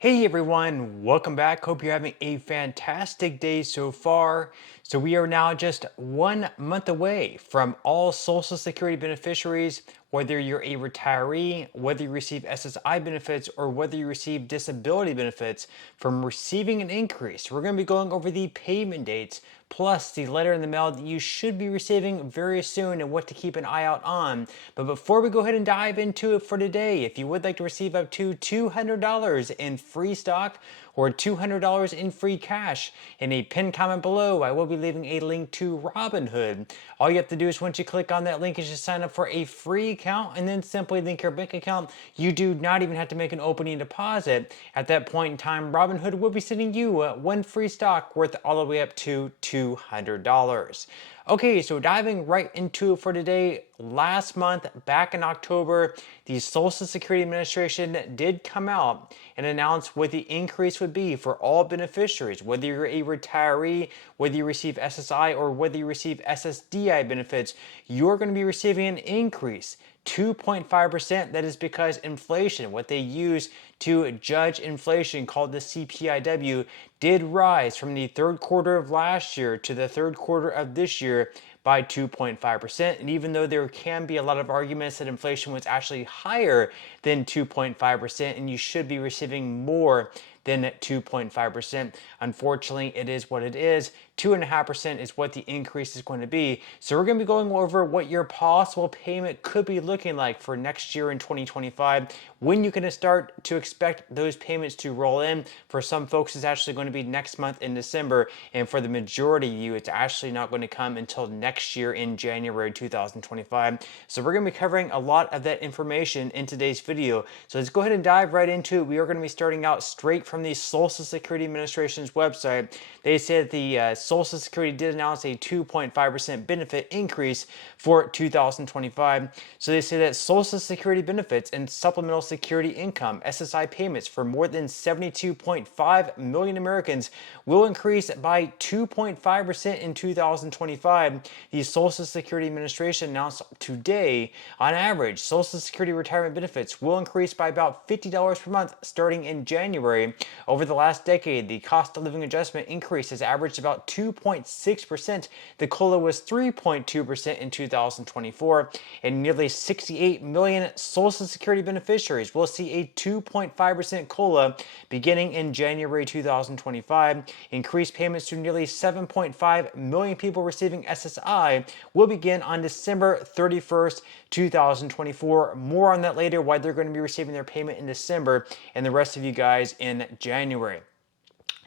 Hey everyone, welcome back. Hope you're having a fantastic day so far. So, we are now just 1 month away from all Social Security beneficiaries, whether you're a retiree, whether you receive SSI benefits, or whether you receive disability benefits, from receiving an increase. We're going to be going over the payment dates, plus the letter in the mail that you should be receiving very soon and what to keep an eye out on. But before we go ahead and dive into it for today, if you would like to receive up to $200 in free stock or $200 in free cash, in a pinned comment below, I will be leaving a link to Robinhood. All you have to do is once you click on that link is just sign up for a free account and then simply link your bank account. You do not even have to make an opening deposit. At that point in time, Robinhood will be sending you one free stock worth all the way up to $200. Okay, so diving right into it for today, last month, back in October, the Social Security Administration did come out and announce what the increase would be for all beneficiaries, whether you're a retiree, whether you receive SSI, or whether you receive SSDI benefits, you're going to be receiving an increase. 2.5%. That is because inflation, what they use to judge inflation called the CPIW, did rise from the third quarter of last year to the third quarter of this year by 2.5%. And even though there can be a lot of arguments that inflation was actually higher than 2.5% and you should be receiving more than 2.5%, unfortunately, it is what it is. 2.5% is what the increase is going to be. So we're going to be going over what your possible payment could be looking like for next year in 2025, when you can start to expect those payments to roll in. For some folks, it's actually going to be next month in December, and for the majority of you, it's actually not going to come until next year in January 2025. So we're going to be covering a lot of that information in today's video. So let's go ahead and dive right into it. We are going to be starting out straight from the Social Security Administration's website. They said the Social Security did announce a 2.5% benefit increase for 2025. So they say that Social Security benefits and supplemental security income (SSI) payments for more than 72.5 million Americans will increase by 2.5% in 2025. The Social Security Administration announced today, on average, Social Security retirement benefits will increase by about $50 per month starting in January. Over the last decade, the cost of living adjustment increase has averaged about 2.6%. The COLA was 3.2% in 2024, and nearly 68 million Social Security beneficiaries will see a 2.5% COLA beginning in January 2025. Increased payments to nearly 7.5 million people receiving SSI will begin on December 31st, 2024. More on that later, why they're going to be receiving their payment in December, and the rest of you guys in January.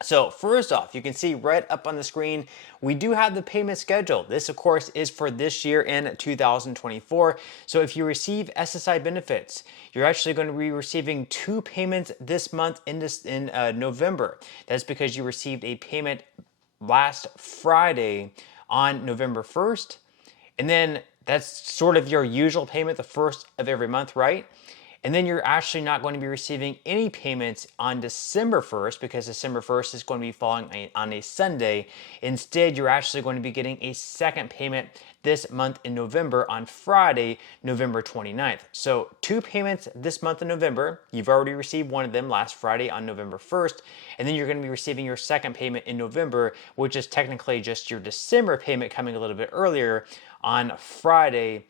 So first off, you can see right up on the screen, we do have the payment schedule. This, of course, is for this year in 2024. So if you receive SSI benefits, you're actually going to be receiving two payments this month in November. That's because you received a payment last Friday on November 1st. And then that's sort of your usual payment the first of every month, right? And then you're actually not going to be receiving any payments on December 1st, because December 1st is going to be falling on a Sunday. Instead, you're actually going to be getting a second payment this month in November on Friday, November 29th. So two payments this month in November. You've already received one of them last Friday on November 1st. And then you're going to be receiving your second payment in November, which is technically just your December payment coming a little bit earlier on Friday,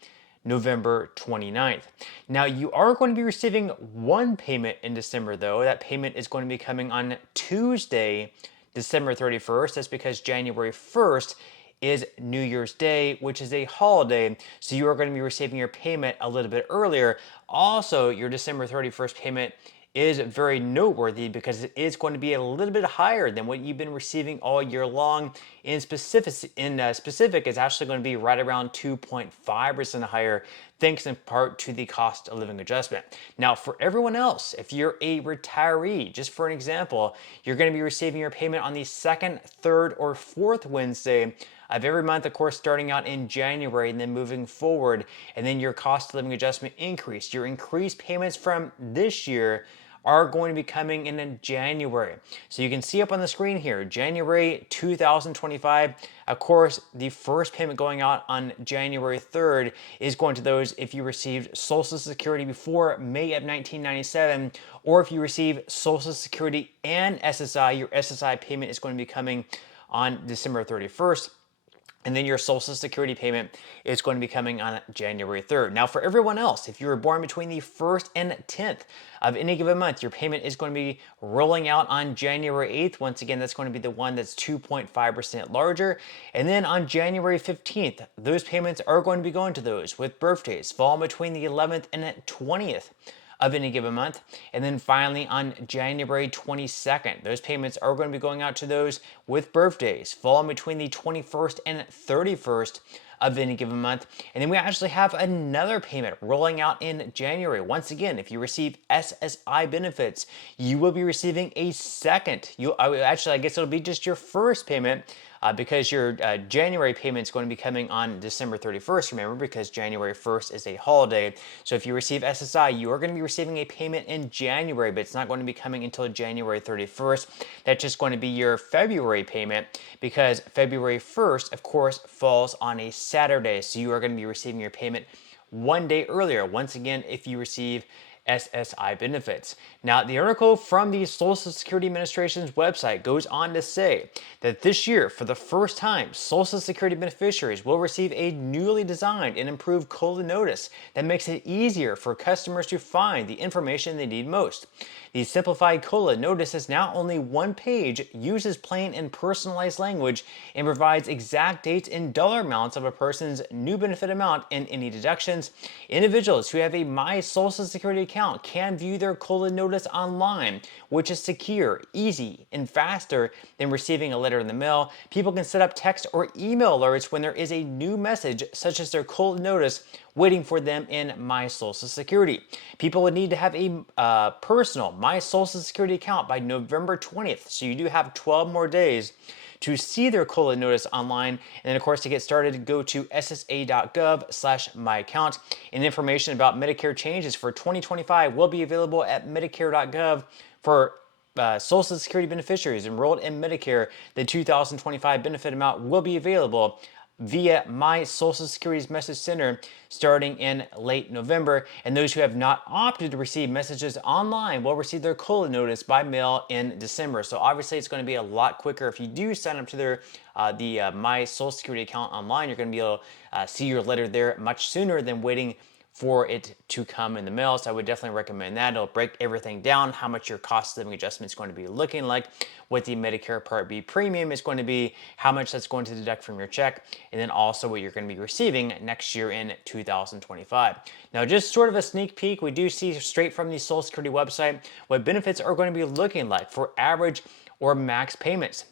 November 29th. Now, you are going to be receiving one payment in December, though. That payment is going to be coming on Tuesday, December 31st. That's because January 1st is New Year's Day, which is a holiday. So you are going to be receiving your payment a little bit earlier. Also, your December 31st payment is very noteworthy because it is going to be a little bit higher than what you've been receiving all year long. In specific, it's actually going to be right around 2.5% higher, thanks in part to the cost of living adjustment. Now, for everyone else, if you're a retiree, just for an example, you're going to be receiving your payment on the second, third, or fourth Wednesday of every month, of course, starting out in January and then moving forward. And then your cost of living adjustment increase. Your increased payments from this year are going to be coming in January. So you can see up on the screen here, January 2025. Of course, the first payment going out on January 3rd is going to those if you received Social Security before May of 1997, or if you receive Social Security and SSI, your SSI payment is going to be coming on December 31st. And then your Social Security payment is going to be coming on January 3rd. Now, for everyone else, if you were born between the 1st and 10th of any given month, your payment is going to be rolling out on January 8th. Once again, that's going to be the one that's 2.5% larger. And then on January 15th, those payments are going to be going to those with birthdays falling between the 11th and 20th of any given month. And then finally on January 22nd, those payments are going to be going out to those with birthdays falling between the 21st and 31st of any given month. And then we actually have another payment rolling out in January. Once again, if you receive SSI benefits, you will be receiving a second. I guess it'll be just your first payment, because your January payment is going to be coming on December 31st, remember, because January 1st is a holiday. So if you receive SSI, you are going to be receiving a payment in January, but it's not going to be coming until January 31st. That's just going to be your February payment, because February 1st, of course, falls on a Saturday. So you are going to be receiving your payment one day earlier, once again, if you receive SSI benefits. Now, the article from the Social Security Administration's website goes on to say that this year, for the first time, Social Security beneficiaries will receive a newly designed and improved COLA notice that makes it easier for customers to find the information they need most. The simplified COLA notice is now only one page, uses plain and personalized language, and provides exact dates and dollar amounts of a person's new benefit amount and any deductions. Individuals who have a My Social Security account can view their COLA notice online, which is secure, easy, and faster than receiving a letter in the mail. People can set up text or email alerts when there is a new message, such as their COLA notice, waiting for them in My Social Security. People would need to have a personal My Social Security account by November 20th, so you do have 12 more days to see their COLA notice online. And then, of course, to get started, go to ssa.gov/myaccount. And information about Medicare changes for 2025 will be available at medicare.gov. For Social Security beneficiaries enrolled in Medicare, the 2025 benefit amount will be available via My Social Security's Message Center starting in late November, and those who have not opted to receive messages online will receive their COLA notice by mail in December. So obviously it's going to be a lot quicker. If you do sign up to their My Social Security account online, you're going to be able to see your letter there much sooner than waiting for it to come in the mail. So I would definitely recommend that. It'll break everything down, how much your cost of living adjustment is going to be looking like, what the Medicare Part B premium is going to be, how much that's going to deduct from your check, and then also what you're going to be receiving next year in 2025. Now, just sort of a sneak peek, we do see straight from the Social Security website what benefits are going to be looking like for average or max payments.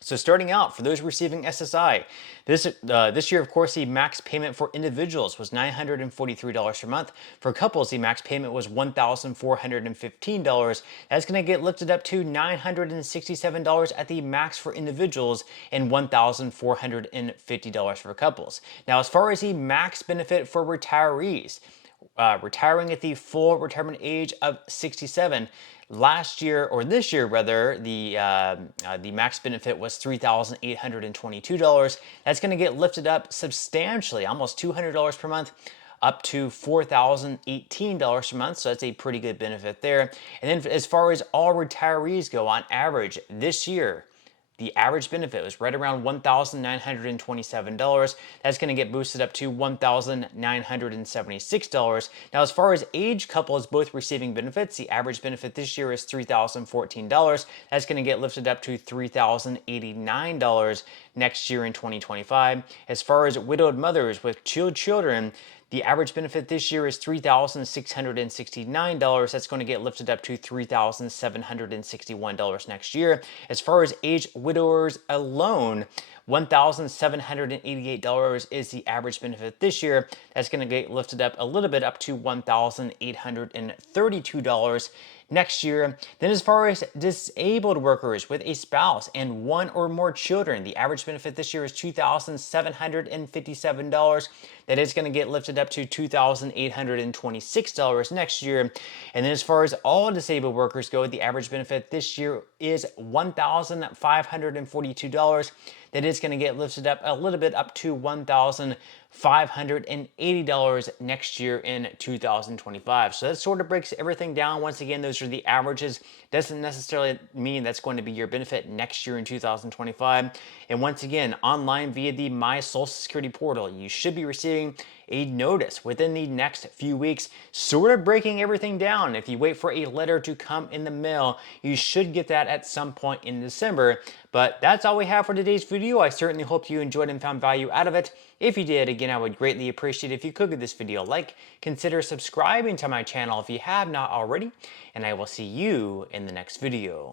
So starting out, for those receiving SSI, this year, of course, the max payment for individuals was $943 per month. For couples, the max payment was $1,415. That's going to get lifted up to $967 at the max for individuals and $1,450 for couples. Now, as far as the max benefit for retirees, retiring at the full retirement age of 67, last year, or this year rather, the max benefit was $3,822. That's going to get lifted up substantially, almost $200 per month, up to $4,018 per month. So that's a pretty good benefit there. And then as far as all retirees go, on average this year, the average benefit was right around $1,927. That's going to get boosted up to $1,976. Now, as far as age couples both receiving benefits, the average benefit this year is $3,014. That's going to get lifted up to $3,089 next year in 2025. As far as widowed mothers with children, the average benefit this year is $3,669. That's going to get lifted up to $3,761 next year. As far as age widowers alone, $1,788 is the average benefit this year. That's going to get lifted up a little bit up to $1,832 next year. Then as far as disabled workers with a spouse and one or more children, the average benefit this year is $2,757. that is going to get lifted up to $2,826 next year. And then as far as all disabled workers go, the average benefit this year is $1,542. That is going to get lifted up a little bit up to $1,580 next year in 2025. So that sort of breaks everything down. Once again, those are the averages. Doesn't necessarily mean that's going to be your benefit next year in 2025. And once again, online via the My Social Security portal, you should be receiving a notice within the next few weeks, sort of breaking everything down. If you wait for a letter to come in the mail, you should get that at some point in December. But that's all we have for today's video. I certainly hope you enjoyed and found value out of it. If you did, again, I would greatly appreciate if you could give this video a like, consider subscribing to my channel if you have not already, and I will see you in the next video.